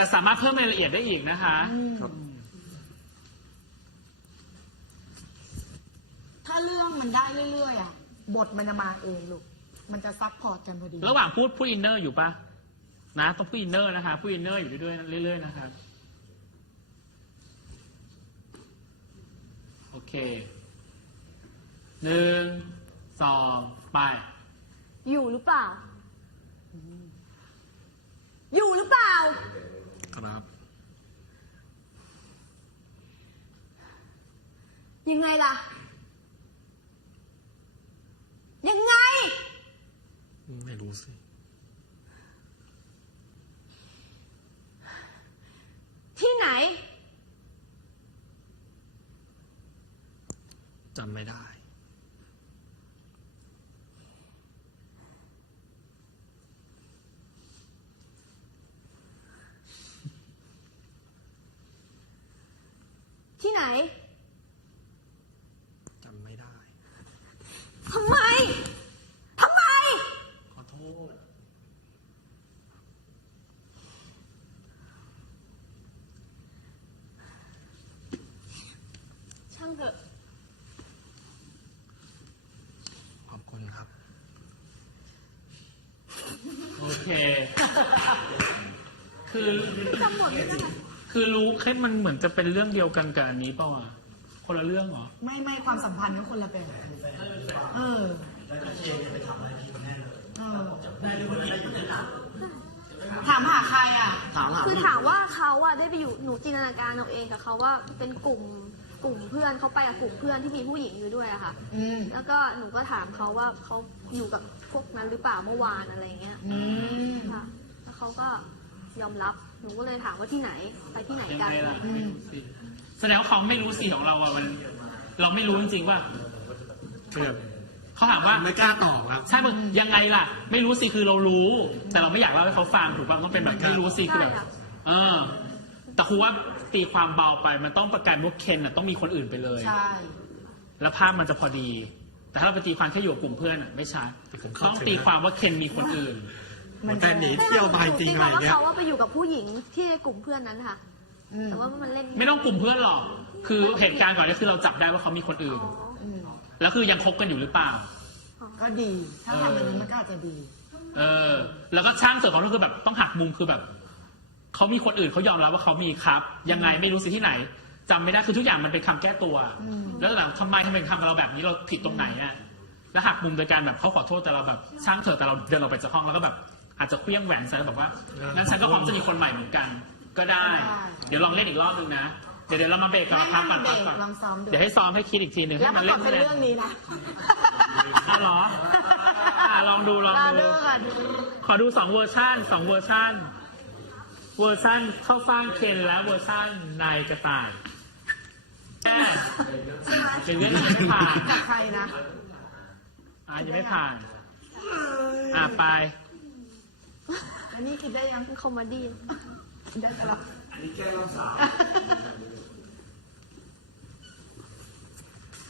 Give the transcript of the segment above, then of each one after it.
แต่สามารถเพิ่มรายละเอียดได้อีกนะคะ ครับ ถ้าเรื่องมันได้เรื่อยๆอะ บทมันจะมาเองลูก มันจะซับพอร์ตกันพอดี ระหว่างพูดพูดอินเนอร์อยู่ปะนะต้องพูดอินเนอร์นะคะพูดอินเนอร์อยู่ด้วยๆเรื่อยๆนะครับโอเคหนึ่งสองไป อยู่หรือเปล่า อยู่หรือเปล่า ครับ ยังไงล่ะ ยังไง ไม่รู้สิ ที่ไหน จำไม่ได้ ที่ไหน จำไม่ได้ ทำไม ทำไม ขอโทษ ช่างเถอะ ขอบคุณครับ โอเค คือจำหมดไม่ได้คือรู้แค่มันเหมือนจะเป็นเรื่องเดียวกันกับอันนี้เปล่าวะคนละเรื่องเหรอ ไม่ไม่ความสัมพันธ์ก็คนละแบบเออเออถามหาใครอะ ถามหาคือถามว่าเขาอะได้ไปอยู่หนูจินตนาการเอาเองกับเขาว่าเป็นกลุ่มกลุ่มเพื่อนเขาไปกับกลุ่มเพื่อนที่มีผู้หญิงอยู่ด้วยอะค่ะ อืมแล้วก็หนูก็ถามเขาว่าเขาอยู่กับพวกนั้นหรือเปล่าเมื่อวานอะไรเงี้ยอืม ค่ะ แล้วเขาก็ ยอมรับ หนูก็เลยถามว่าที่ไหน ไปที่ไหนยังกันไงล่ะอืมแสดงว่าเขาไม่รู้สิของเราอะมัน เราไม่รู้จริงๆว่าคือแบบเขาถามว่า ไม่กล้าตอบครับ ใช่มึงยังไงล่ะ ไม่รู้สิคือเรารู้ แต่เราไม่อยากเล่าให้เขาฟังถูกป่ะมันต้องเป็นแบบไม่รู้สิคือแบบใช่ค่ะ เออ แต่ครูว่าตีความเบาไปมันต้องประกันว่าเคนน่ะต้องมีคนอื่นไปเลย ใช่ แล้วภาพมันจะพอดี แต่ถ้าเราไปตีความแค่อยู่กับกลุ่มเพื่อนอะไม่ชัดต้องตีความว่าเคนมีคนอื่น มันแต่หนีเที่ยวมาจริงอะไรอย่างเงี้ยหนูคิดว่าเขาว่าไปอยู่กับผู้หญิงที่ในกลุ่มเพื่อนนั้นค่ะอืมแต่ว่ามันเล่นไม่ต้องกลุ่มเพื่อนหรอก คือเหตุการณ์ก่อนนี้คือเราจับได้ว่าเขามีคนอื่นอ๋ออืมแล้วคือยังคบกันอยู่หรือเปล่า ก็ดี ถ้าทำแบบนี้มันก็อาจจะดี เออ แล้วก็ช่างเสริมของเราคือแบบต้องหักมุมคือแบบเขามีคนอื่นเขายอมรับว่าเขามีครับ ยังไงไม่รู้สิที่ไหนจำไม่ได้คือทุกอย่างมันเป็นคำแก้ตัวอืมแล้วแบบทำไมทำไมถึงทำกับเราแบบนี้เราผิดตรงไหนอะแล้วหักมุมโดยการแบบเขาขอโทษแต่เราแบบช่างเถอะแต่เราเดินออกไปจากห้องแล้วก็แบบ อาจจะเคลี้ยงแหวนใส่แล้วแบบว่างั้นฉันก็พร้อมจะมีคนใหม่เหมือนกัน ก็ได้ได้ เดี๋ยวลองเล่นอีกรอบนึงนะ เดี๋ยวเดี๋ยวเรามาเบรกก่อนพักก่อนไม่พักไม่ก่อน ลองซ้อมดู เดี๋ยวให้ซ้อมให้คิดอีกทีหนึ่งแล้ให้วมัมานเล่ก่อนนคะเป็นแนนเรื่องนี้นะ อะเหรออะลองดูลองลาดูเลิกอะขอดูสองเวอร์ชันสองเวอร์ชันเวอร์ชันเข้าฟ่างเคนและเวอร์ชันนายกระต่ายแค่เป็นเรื่องที่ยังไม่ผ่านจากใครนะ อะยังไม่ผ่าน อะไป แล้วนี่คิดได้ยังเป็นคอมเมดี้ได้แต่ละอันนี้แก้รอบสาม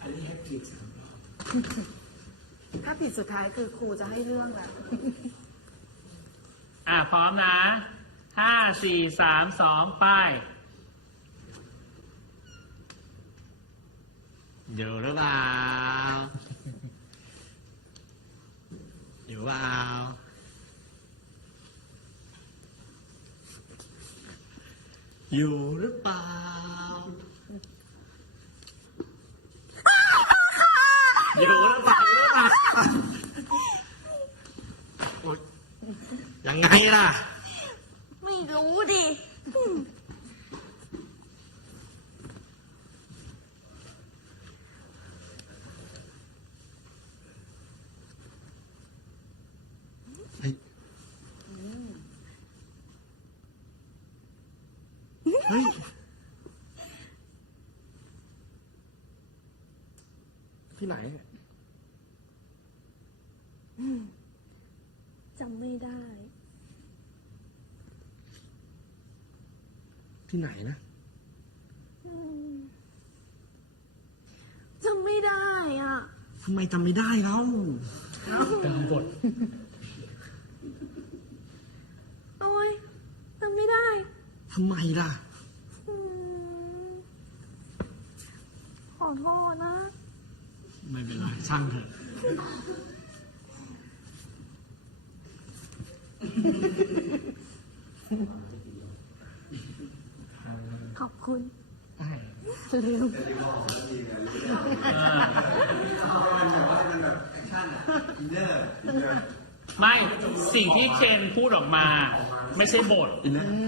อันนี้ให้ผิดสามรอบถ้าผิดสุดท้ายคือครูจะให้เรื่องแล้วอะ พร้อมนะห้าสี่สามสองไปอยู่หรือเปล่าอยู่เปล่า อยู่หรือเปล่าอยู่หรือเปล่าอยู่หรือเปล่าโอ๊ยยังไงล่ะ ไม่รู้ดิเฮ้ยเฮ้ย ที่ไหน จำไม่ได้ ที่ไหนนะจำไม่ได้อะ ทำไมจำไม่ได้แล้วกำบทโอ้ยจำไม่ได้ทำไมล่ะ อืมขอโทษนะ ไม่เป็นไรช่างเถอะขอบคุณเออไม่สิ่งที่เคนพูดออกมา ไม่ใช่บท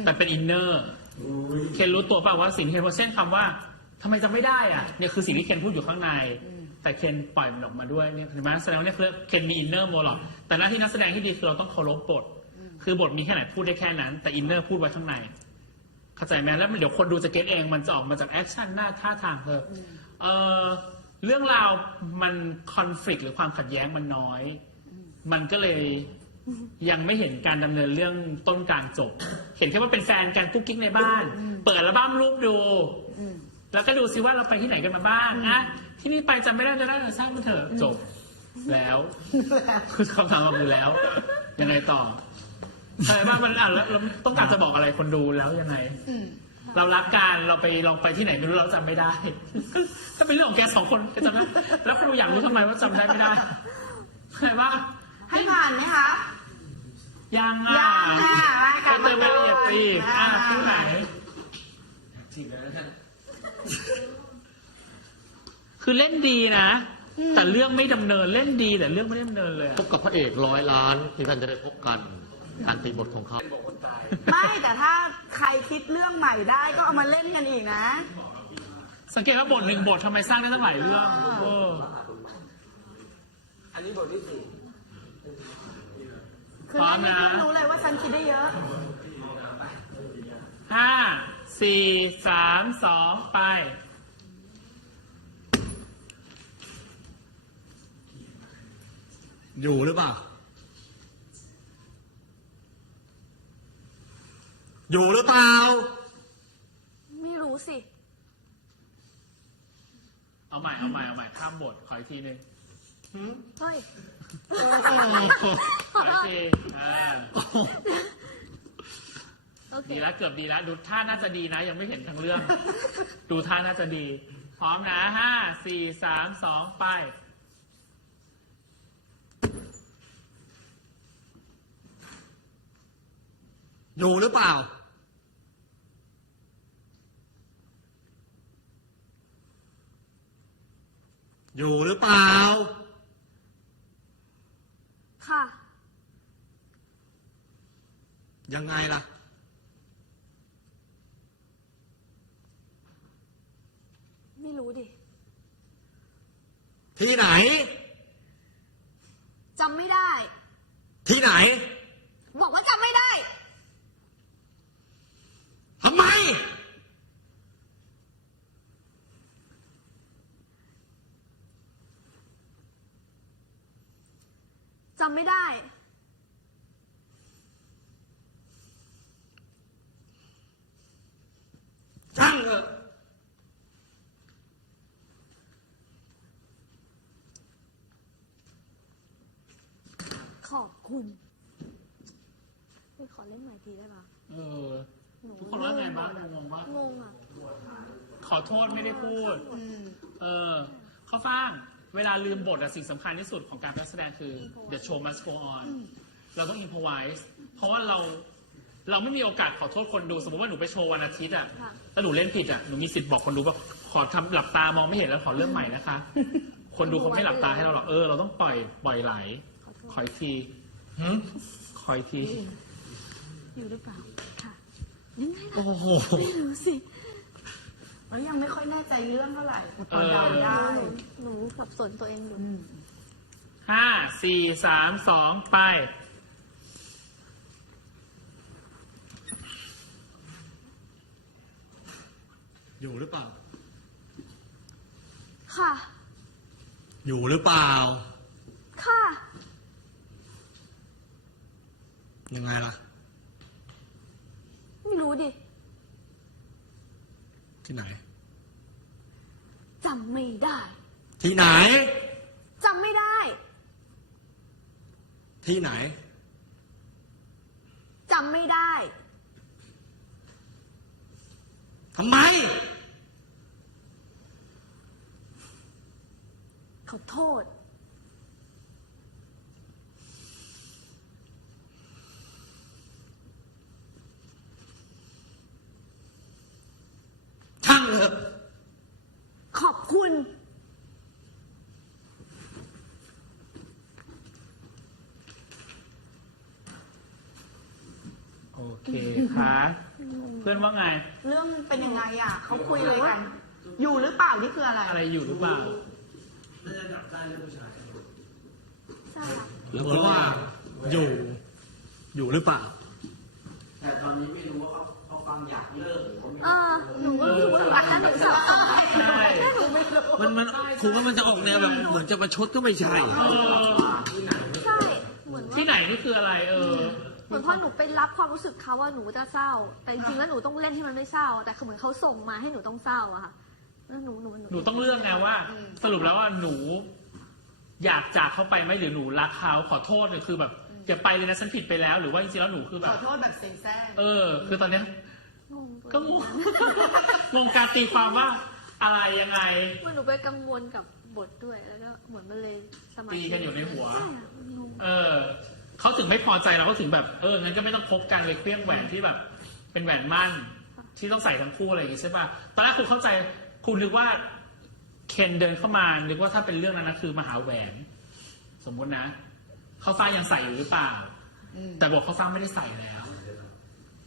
แต่เป็นอินเนอร์เคนรู้ตัวเปล่าว่าสิ่งที่เคนพูดเช่นคำว่าทำไมจำไม่ได้อะเนี่ยคือสิ่งที่เคนพูดอยู่ข้างใน แต่เคนปล่อยมันออกมาด้วยเนี่ยเห็นไหมแสดงว่าเนี่ยคือเคนมีอินเนอร์โมหรอกแต่หน้าที่นักแสดงที่ดีคือเราต้องเคารพบท คือบทมีแค่ไหนพูดได้แค่นั้น แต่อินเนอร์พูดไว้ข้างใน เข้าใจไหมแล้วเดี๋ยวคนดูจะเก็ตเองมันจะออกมาจากแอคชั่นหน้าท่าทางเธอเออเรื่องราวมันคอน FLICT หรือความขัดแย้งมันน้อย มันก็เลยยังไม่เห็นการดำเนินเรื่องต้นกลางจบ เห็นแค่ว่าเป็นแฟนกันกุ๊กกิ๊กในบ้าน เปิดอัลบั้มรูปดู แล้วก็ดูซิว่าเราไปที่ไหนกันมาบ้างอะ ที่นี่ไปจำไม่ได้จะได้สร้างมันเถอะจบแล้ว คือคำถามเราคือแล้ว ยังไงต่อใช่ป่ะมันอะแล้วเราต้องการจะบอกอะไรคนดูแล้วยังไง อืมเรารักกันเราไปลองไปที่ไหนไม่รู้เราจำไม่ได้ถ้าเป็นเรื่องของแกสองคนแกจำได้แล้วคุณอยากรู้ทำไมว่าจำได้ไม่ได้ใช่ป่ะให้ผ่านไหมคะยังอะยังอะไปเติมรายละเอียดไปอีกอะอ่าที่ไหน คือเล่นดีนะ แต่เรื่องไม่ดำเนินเล่นดีแต่เรื่องไม่ได้ดำเนินเลยอะ พบกับพระเอกร้อยล้านที่ท่านจะได้พบกันการตีบทของเขา ไม่แต่ถ้าใครคิดเรื่องใหม่ได้ก็เอามาเล่นกันอีกนะ สังเกตว่าบทหนึ่งบททำไมสร้างได้ตั้งหลายเรื่องเออคือเล่นนี่ไม่รู้เลยว่าฉันคิดได้เยอะ ห้าสี่สามสองไป อยู่หรือเปล่า อยู่หรือเปล่า ไม่รู้สิ เอาใหม่เอาใหม่เอาใหม่ข้ามบทขออีกทีหนึ่งเฮ้ย ขออีกทีอ่าโอเค ดีแล้วเกือบดีแล้วดูท่าน่าจะดีนะ ยังไม่เห็นทั้งเรื่อง ดูท่าน่าจะดี พร้อมนะห้าสี่สามสองไป อยู่หรือเปล่า อยู่หรือเปล่า ค่ะ ยังไงล่ะ ไม่รู้ดิที่ไหน จำไม่ได้ ที่ไหน บอกว่าจำไม่ได้ ทำไม จำไม่ได้ ช่างเถอะ ขอบคุณไปขอเล่นใหม่ทีได้ปะเออหนูทุกคนว่าไงบ้างงงบ้างงงอะ ขอโทษไม่ได้พูด เออเขาฟัง เวลาลืมบทอะสิ่งสำคัญที่สุดของการแสดงคือ the show must go on เราต้อง improvise เพราะว่าเราเราไม่มีโอกาสขอโทษคนดู สมมติว่าหนูไปโชว์วันอาทิตย์อะค่ะแล้วหนูเล่นผิดอะหนูมีสิทธิ์บอกคนดูว่าขอทำหลับตามองไม่เห็นแล้วขอเริ่มใหม่นะคะ คนดูเขาไม่หลับตาให้เราหรอกเออเราต้องปล่อยปล่อยไหลขอโทษขออีกทีขออีกที อยู่หรือเปล่า ค่ะยังไงล่ะโอ้โห ไม่รู้สิ มันยังไม่ค่อยแน่ใจเรื่องเท่าไหร่แต่พอเออเดาได้ หนูสับสนตัวเองอยู่อืมห้าสี่สามสองไป อยู่หรือเปล่า ค่ะ อยู่หรือเปล่า ค่ะ ยังไงล่ะ ไม่รู้ดิ ที่ไหน จำไม่ได้ที่ไหน จำไม่ได้ที่ไหน จำไม่ได้ ทำไม ขอโทษ ช่างเถอะ ขอบคุณ โอ เคค่ะเพื่อนว่าไง เรื่องเป็นยังไงอะเขาคุยอะไรกัน อยู่หรือเปล่านี่คืออะไรอะไรอยู่หรือเปล่าใช่ค่ะแล้วก็ว่าอยู่อยู่หรือเปล่า แต่ตอนนี้ไม่รู้ว่าเขาเขาฟังอยากเลิกหรือเขาไม่เออหนูก็รู้สึกว่าอันนั้นหนูสับสนใช่มันมันครูว่ามันจะออกแนวแบบเหมือนจะประชดก็ไม่ใช่ เออใช่ เหมือนว่าที่ไหนนี่คืออะไรเออเห มือนพอหนูไปรับความรู้สึกเขาว่าหนูจะเศร้า แต่จริงๆแล้วหนูต้องเล่นให้มันไม่เศร้า แต่คือเหมือนเขาส่งมาให้หนูต้องเศร้าอะค่ะแล้วหนูหนูหนูต้องเลือกไงว่า สรุปแล้วว่าหนู อยากจากเขาไปไหมหรือหนูรักเขาขอโทษเนี่ยคือแบบอย่าไปเลยนะฉันผิดไปแล้ว หรือว่าจริงๆแล้วหนูคือแบขบ อโทษแบบเซ็งแซ่เออ คือตอนเนี้ยงงก็งงงงการตีความว่าอะไรยังไง เหมือนหนูไปกังวลกับบทด้วยแล้วก็เหมือนมันเลยสมาธิตีกันอยู่ในหัว ใช่อะมันงง เออ เขาถึงไม่พอใจเราเขาถึงแบบเอองั้นก็ไม่ต้องคบกันเลยเครื่องแหวนที่แบบ เป็นแหวนมั่นที่ต้องใส่ทั้งคู่อะไรอย่างงี้ใช่ป่ะตอนแรกคุณเข้าใจคุณนึกว่าเคนเดินเข้ามานึกว่าถ้าเป็นเรื่องนั้นนะคือมาหาแหวน สมมตินะเขาฟ้ายังใส่อยู่หรือเปล่า แต่บอกเขาฟ้าไม่ได้ใส่แล้ว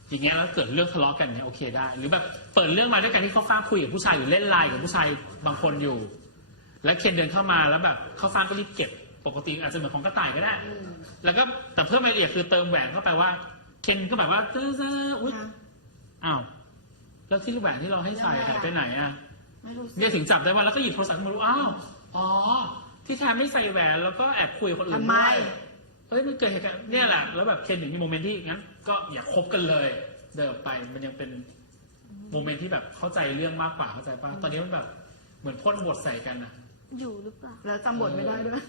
อย่างเงี้ยแล้วเกิดเรื่องทะเลาะกันเนี่ยโอเคได้ หรือแบบเปิดเรื่องมาด้วยกันที่เขาฟ้าคุยกับผู้ชายหรือเล่นไลน์กับผู้ชายบางคนอยู่ แล้วเคนเดินเข้ามาแล้วแบบเขาฟ้าก็รีบเก็บ ปกติอาจจะเหมือนของกระต่ายก็ได้ แล้วก็แต่เพิ่มรายละเอียดคือเติมแหวนเข้าไปว่า เคนก็แบบว่าเจ้าเจ้าอุ๊ยอ้าวแล้วที่แหวนที่เราให้ใส่หายไปไหนอะไม่รู้สิเนี่ยถึงจับได้ว่าแล้วก็หยิบโทรศัพท์ขึ้นมาดูอ้าวอ๋อ ที่แท้ไม่ใส่แหวนแล้วก็แอบคุยกับคนอื่นทำไมด้วยเฮ้ยมันเกิดเหตุการณ์เนี่ยแหละแล้วแบบเคนถึงมีโมเมนต์ที่งั้น ก็อย่าคบกันเลย เดินออกไปมันยังเป็นโมเมนต์ที่แบบเข้าใจเรื่องมากกว่าเข้าใจป่ะตอนนี้มันแบบเหมือนพ่นบทใส่กันนะ อยู่หรือเปล่า แล้วจำบทไม่ได้ด้วย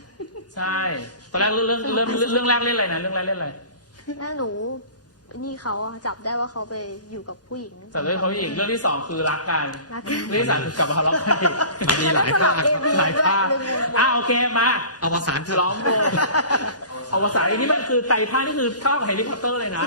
ใช่ ตอนแรกเรื่องเรื่องเรื่องเรื่องแรกเล่นอะไรนะเรื่องแรกเล่นอะไรแล้วหนูนี่เขาอะจับได้ว่าเขาไปอยู่กับผู้หญิงแต่เรื่องเขาอีกเรื่องที่สองคือรักกันรักกันเรื่องที่สามคือกลับมาทะเลาะกันอีกมันมีหลายภาคหลายภาคอะโอเคมาเอาภาษานเถล้ออะมวงเอาภาษาอันนี้มันคือไตรภาคนี่คือเท่ากับแฮร์รี่พอตเตอร์เลยนะ